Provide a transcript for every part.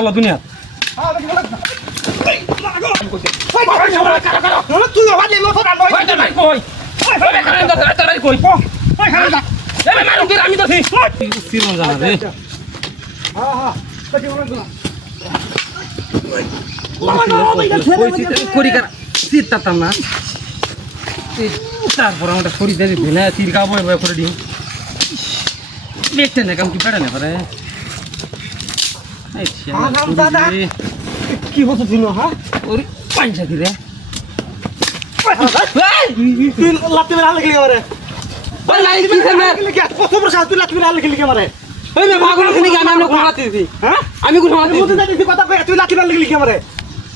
পাগল দুনিয়া আমি তো জানা রে চিন্তাতাম না তারপর আমাদের শরীর দিয়ে না তীর খাবো করে দিও বেচতে না কাম কি পেড়ে না পারে কি হচ্ছিল হ্যাঁ ওরে পাঁচা কি রে লাত্তি মেরে আলে গেলি আমারে কত বড় সাহস তুই লাত্তি মেরে আলে গেলি আমারে আমি কোন কথা কই তুই লাত্তি মেরে গেলি আমারে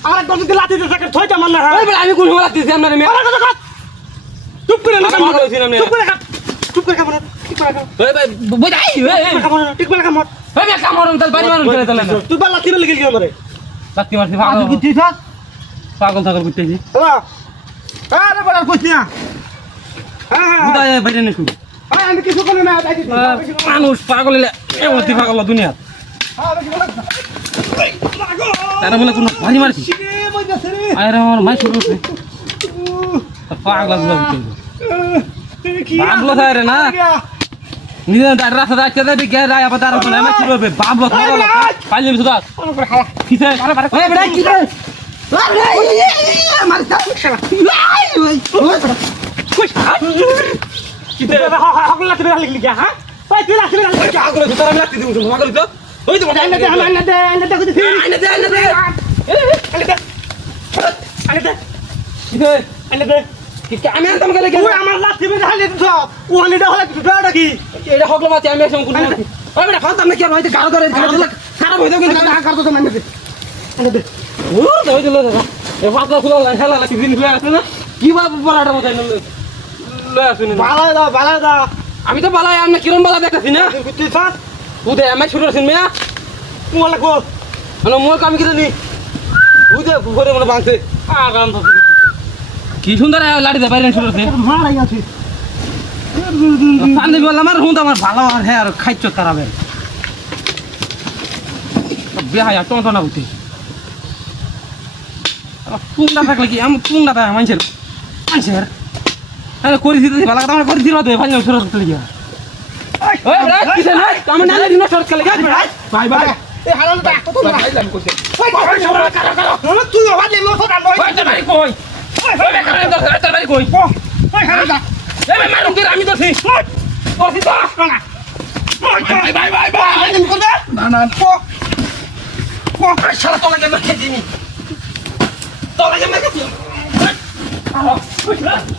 আর একদম যদি লাত্তি দিতে থাকে থইটা মারনা হ্যাঁ আমি কোন হালাত দিছি আপনারে মে চুপ করে না চুপ করে কামড় ঠিক করে কামড় এই ভাই বুঝাই এই কামড় ঠিক করে কামড় এই মে কামড় তাল বাড়ি মানুষ করে তালে না তুই বা লাত্তি মেরে গেলি আমারে লাত্তি মারছি পাগল কি তুই থাক পাগল থাকল বুঝতেছি হ্যালো আরে বড় কইছ না হ্যাঁ বুঝাই বাইরে নে শুরু আমি কিছু করে না মানুষ পাগল এমতি পাগল দুনিয়া তারা বলে কোন ভারী মারছি আরে আমার মাই শুরু হচ্ছে পাগলা গুলো বাবলো থাকে না নিজে রাস্তা যাচ্ছে দেখি গে রায় আবার তার কোন আমার শুরু হবে বাবলো পাইলে বিশুদ কিসে আরে ওই বড় কি রে মার দাও কিতে হাগল লাত্তি মেরে গেলি হ্যাঁ ওই তুই লাত্তি মেরে গেলি পাগল তোরা আমি লাত্তি দিমু পাগল তো ওই তো আইনা দে কইতে আইনা দে কিসে আইনা দে আমি আনতাম গেলে তুই আমার লাত্তি মেরে হালে দিছ ও হালিটা হলে দুটাটা কি এটা হগলো মাছি আমি এসে কোন ওই বেটা ফালতাম না কি আর হইতে গাড় ধরে খারাপ হইতো কিন্তু না কার তো মানে দে আইনা দে ও দই দিল দাদা এ পাতলা ফুলা হেলা লাগি দিন ফুলা আছে না কি বা বড়াটা মত লয় আসুন বালা দা আমি তো বালাই আমি কিরম বালা দেখতাছি না তুই সাথ উদে আমি শুরু আছেন মিয়া মোলা লাগবো মানে মোর কাম কি জানি উদে ঘরে মনে বাঁধছে আরাম তো কি সুন্দর লাড়ি দে বাইরে শুরু আছে মারাই আছে সামনে বল আমার হুন আমার ভালো আর হ্যাঁ আর খাইছো তারাবে বিহায়া টন না উঠে পুংনা থাকলে কি আমি পুংনা থাকে মানুষের আরে করে দিতে ভালো কথা আমার করে দিতে হবে ভালো শুরু করতে গিয়া ওই রে কিছে না আমি না দিন শর্ট খেলে গেছ ভাই ভাই এই হারামটা কত ভাই লাম কইছে ওই কারো তুই হাতে লো ফটা লই ওই তো ভাই কই ওই কারণ তো ভাই কই ওই হারামটা এই মারুম তুই আমি তো ঠিক করছি তো না ভাই আমি করবে না পো শালা তো লাগে না খেদিনি তো লাগে না খেদি আরে